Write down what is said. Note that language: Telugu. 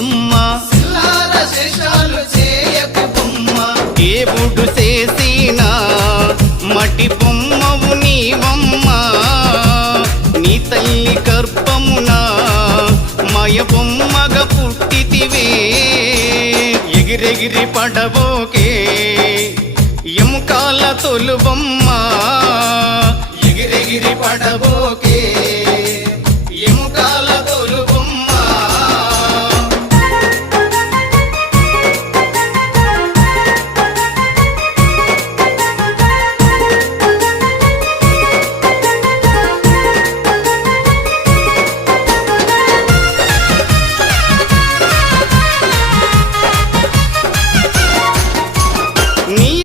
బొమ్మ శేషాలు చేయకు బొమ్మ దేవుడు చేసిన మటి బొమ్మవు నీవమ్మ నీ తల్లి గర్భమున మయ బొమ్మగా పుట్టితివే ఎగిరెగిరి పడబోకే ఎముకాల తొలు బొమ్మ ఎగిరెగిరి పడబోకే